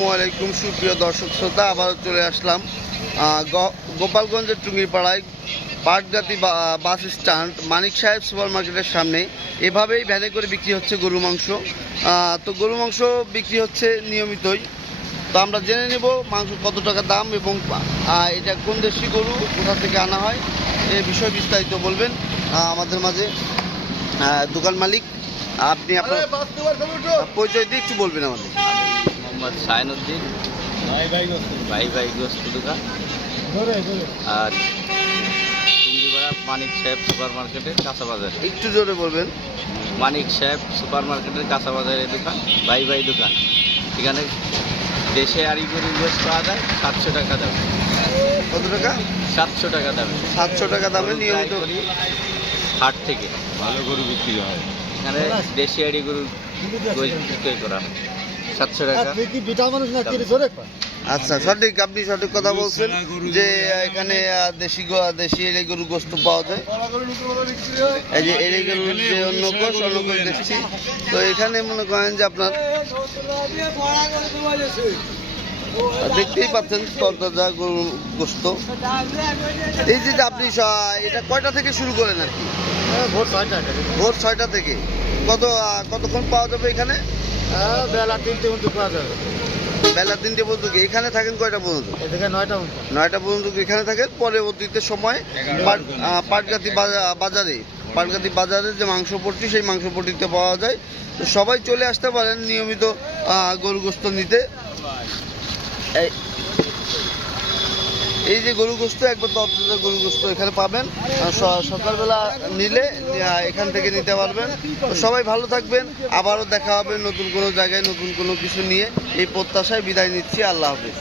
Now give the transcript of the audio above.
আসসালামাইকুম সুপ্রিয় দর্শক শ্রোতা, আবারও চলে আসলাম গোপালগঞ্জের টুঙ্গিপাড়ায় পাটগাতি বাস স্ট্যান্ড মানিক সাহেব সুপার মার্কেটের সামনে। এভাবেই ভ্যানে করে বিক্রি হচ্ছে গরু মাংস। তো গরু মাংস বিক্রি হচ্ছে নিয়মিতই। তো আমরা জেনে নেব মাংস কত টাকা দাম এবং এটা কোন দেশি গরু, কোথা থেকে আনা হয়, এই বিষয়ে বিস্তারিত বলবেন আমাদের মাঝে দোকান মালিক। আপনি আপনার পরিচয় দিয়ে একটু বলবেন আমাদের। মোহাম্মদ শাহিনুদ্দিন, ভাই গোস্ত দোকান, আর টুঙ্গিপাড়া মানিক সাহেব সুপার মার্কেটের কাঁচা বাজারে। একটু জোরে বলবেন। মানিক সাহেব সুপার মার্কেটের কাঁচা বাজারের দোকান, ভাই দোকান। এখানে দেশে আড়ি গরুর গোস্ত পাওয়া যায় 700 টাকা দামে। কত টাকা? 700 টাকা দামে। 700 টাকা দামে নিয়মিত হাট থেকে ভালো গরু বিক্রি হয়। এখানে দেশি আড়ি গরুর গোস্ত বিক্রি করা হয় 700 টাকা। আচ্ছা, সঠিক, আপনি সঠিক কথা বলছেন যে এখানে দেশি এড়ে গরুর গোস্ত পাওয়া যায়। এই যে এড়ে গরুর যে অন্য কোষ দেখছি। তো এখানে মনে করেন যে আপনার দেখতেই পাচ্ছেন তরতাজা গরুর গোস্ত। এই যে আপনি এটা কয়টা থেকে শুরু করেন আর কি? ভোর 6টা থেকে কতক্ষণ পাওয়া যাবে এখানে? বেলা 3টে পর্যন্ত পাওয়া যাবে। বেলা 3টে পর্যন্ত। এখানে থাকেন কয়টা পর্যন্ত? এদিকে 9টা পর্যন্ত। 9টা পর্যন্ত এখানে থাকেন। পরবর্তীতে সময় পাটগাতি বাজারে যে মাংসপট্টি, সেই মাংসপট্টিতে পাওয়া যায়। তো সবাই চলে আসতে পারেন নিয়মিত গরু গোস্ত নিতে। এই যে গরু গোস্ত, একবার তরতাজা গরু গোস্ত এখানে পাবেন। সকালবেলা নিলে এখান থেকে নিতে পারবেন। তো সবাই ভালো থাকবেন, আবারও দেখা হবে নতুন কোনো জায়গায় নতুন কোনো কিছু নিয়ে। এই প্রত্যাশায় বিদায় নিচ্ছি। আল্লাহ হাফেজ।